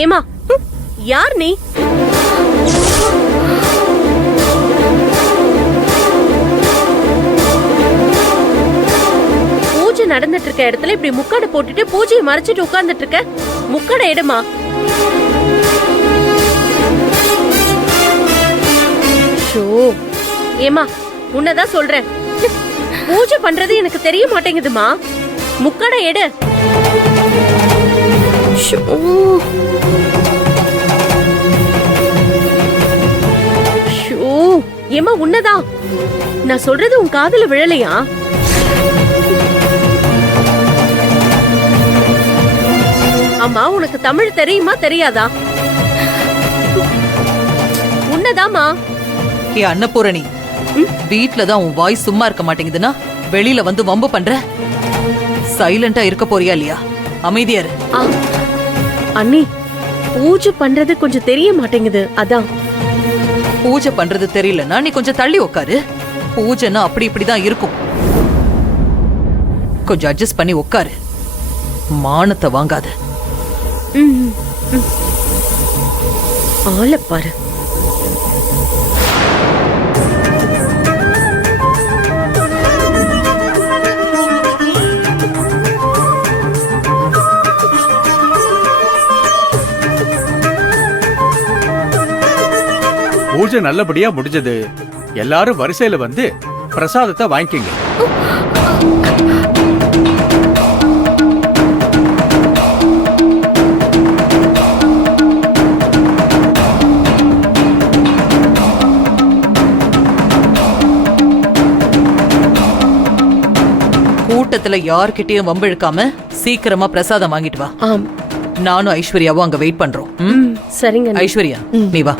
ஏமா யார் நீ? பூஜை நடந்துட்டு இருக்க இடத்துல இப்படி முக்காடை போட்டுட்டு பூஜையை மறைச்சிட்டு உட்கார்ந்துட்டு இருக்க. முக்காடை எடுமா. ஏமா உன்னதான் சொல்றேன், பூஜை பண்றது எனக்கு தெரிய மாட்டேங்குதுமா. முக்காடை எடு. ஏமா உன்னதான் நான் சொல்றது உன் காதுல விழலையா? அம்மா உனக்கு தமிழ் தெரியுமா தெரியாதா? உன்னதாமா. ஏ அன்னபூரணி, வீட்லதான் உன் வாய் சும்மா இருக்க மாட்டேங்குதுன்னா வெளியில வந்து வம்பு பண்ற. சைலண்டா இருக்க போறியா இல்லையா? அமைதியா இரு. அண்ணி, பூஜை பண்றது கொஞ்சம் தெரிய மாட்டேங்குது, அதான். பூஜை பண்றது தெரியலன்னா நீ கொஞ்சம் தள்ளி உட்காரு. பூஜைன்னா அப்படி இப்படிதான் இருக்கும். கொஞ்சம் அட்ஜஸ்ட் பண்ணி உட்காரு. மானத்தை வாங்காத. ஆள பாரு. பூஜை நல்லபடியா முடிஞ்சது. எல்லாரும் வரிசையில வந்து பிரசாதத்தை வாங்கிக்கங்க. கூட்டத்துல யார்கிட்டயும் வம்பு இழுக்காம சீக்கிரமா பிரசாதம் வாங்கிட்டு வா. ஆம். நானும் ஐஸ்வர்யாவும் அங்க வெயிட் பண்றோம். சரிங்க. ஐஸ்வர்யா நீ வா.